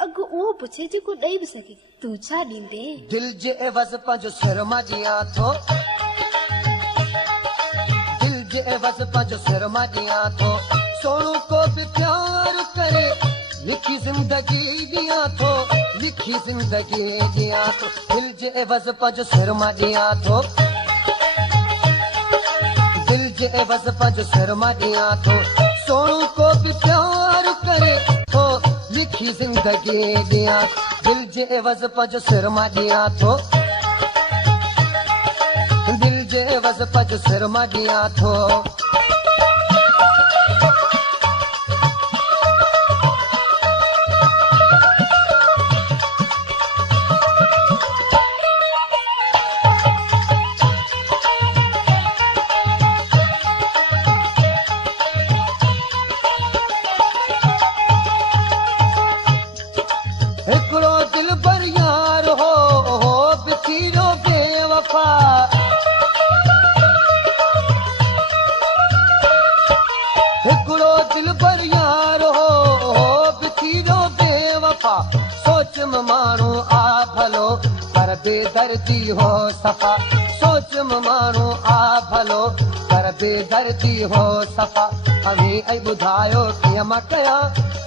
अगु वो पुछे जेको ॾेई बि सके तू छा ॾींदे दिल जे एवज़ पंहिंजो सिर मां ॾियां थो दिल जे एवज़ पंहिंजो सिर मां ॾियां थो सोनू को बि प्यार करे लिखी ज़िंदगी ॾियां थो लिखी ज़िंदगी ॾियां थो दिल जे एवज़ पंहिंजो सिर मां ॾियां थो दिल जे एवज़ पंहिंजो सिर मां ॾियां थो सोनू को बि प्यार करे थो लिखी ज़िंदगी ॾियां दिल जे एवज़ पंहिंजो सिर मां ॾियां थो दिल जे एवज़ पंहिंजो सिर मां ॾियां थो हिकिड़ो दिल भर यार हो बिछीरो बेवफा हिकिड़ो दिल भर यार हो बिछीरो बेवफा सोच में माण्हू आ भलो पर बेदर्दी हो सफ़ा सोच में माण्हू आ भलो पर बेदर्दी हो सफ़ा अवी ऐं ॿुधायो कीअं मां कयां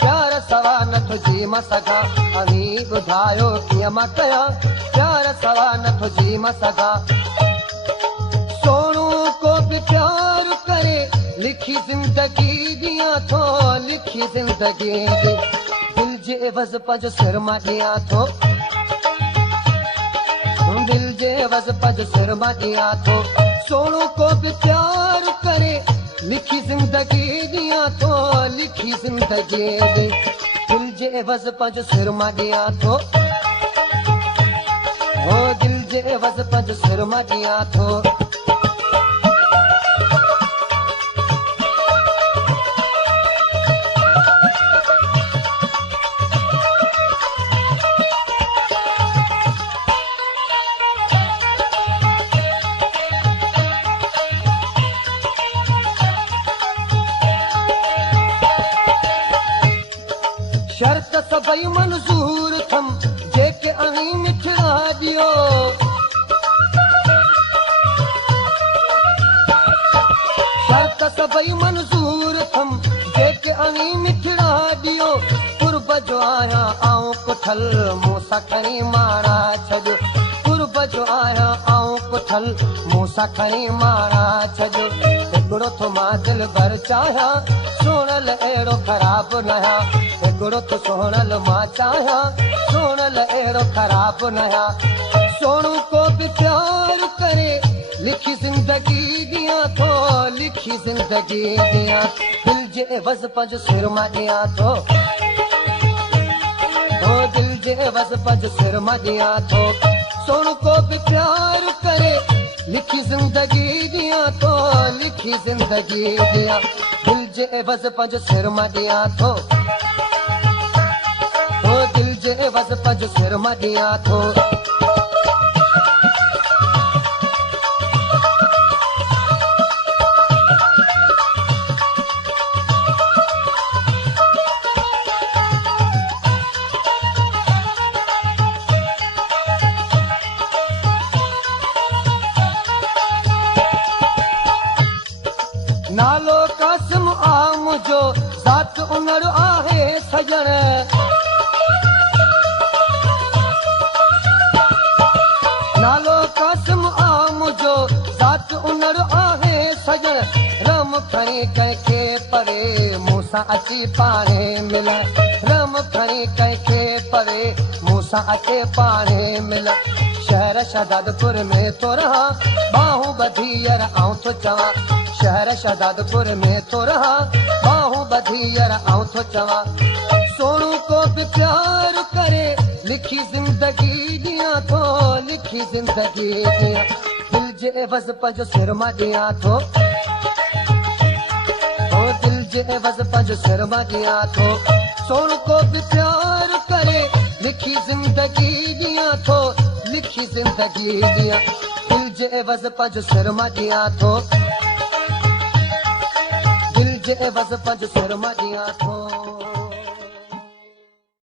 प्यार सवा नथो जी मां सघां अवी ॿुधायो कीअं मां कयां प्यार सवा नथो जी मां सघां सोनू को बि प्यार करे लिखी ज़िंदगी ॾियां थो लिखी ज़िंदगी दिल जे एवज़ पंहिंजो सिर मां ॾियां थो दिल जे एवज़ पंहिंजो सिर मां ॾियां थो सोनू को बि प्यार करे लिखी ज़िंदगी ॾियां थो लिखी ज़िंदगी दिल जे एवज़ पंहिंजो सिर मां ॾियां थो दिल जे एवज़ पंहिंजो सिर मां ॾियां थो शर्त सभई मंज़ूर थम जेके अवी मिठड़ा ॾियो शर्त सभई मंज़ूर थम जेके अवी मिठड़ा ॾियो कुर्ब जो आहियां आऊं कुठल मूंसां खणी मारा छॾियो कुर्ब जो आहियां आऊं कुठल मूंसां खणी मारा छॾियो हिकिड़ो थो मां दिल भर चाहियां सोनल अहिड़ो ख़राब न आहियां हिकिड़ो थो सोनल मां चाहियां सोनल अहिड़ो ख़राब न आहियां सोनू को बि प्यार करे लिखी ज़िंदगी ॾियां थो लिखी ज़िंदगी ॾियां दिल जे एवज़ पंहिंजो सिर मां ॾियां थो दिल जे एवज़ पंहिंजो सिर मां ॾियां थो सोनू को बि प्यार करे लिखी ज़िंदगी ॾियां थो लिखी ज़िंदगी ॾियां दिल जे एवज़ पंहिंजो सिर मां ॾियां थो दिल जे एवज़ पंहिंजो सिर मां ॾियां थो नालो कासिम आम जो ज़ात उनर आहे सजण नालो कासिम आम जो ज़ात उनर आहे सजण रम खणी कंहिंखे परे मूंसां अची पाणे मिल रम खणी कंहिंखे परे मूंसां अचे पाणे मिल शहर शहदादपुर में थो रहां बाहूं ॿधी आऊं थो चवां शहर शहदादपुर में थो रहां बाहूं ॿधी आऊं थो चवां सोनू को बि प्यार करे लिखी ज़िंदगी ॾियां थो लिखी ज़िंदगी ॾियां दिल जे एवज़ पंहिंजो सिर मां ॾियां थो दिल जे एवज़ पंहिंजो सिर मां ॾियां थो सोनू को बि प्यार करे लिखी ज़िंदगी ॾियां थो लिखी ज़िंदगी ॾियां दिल जे एवज़ पंहिंजो सिर मां ॾियां थो दिल जे एवज़ पंहिंजो सिर मां ॾियां थो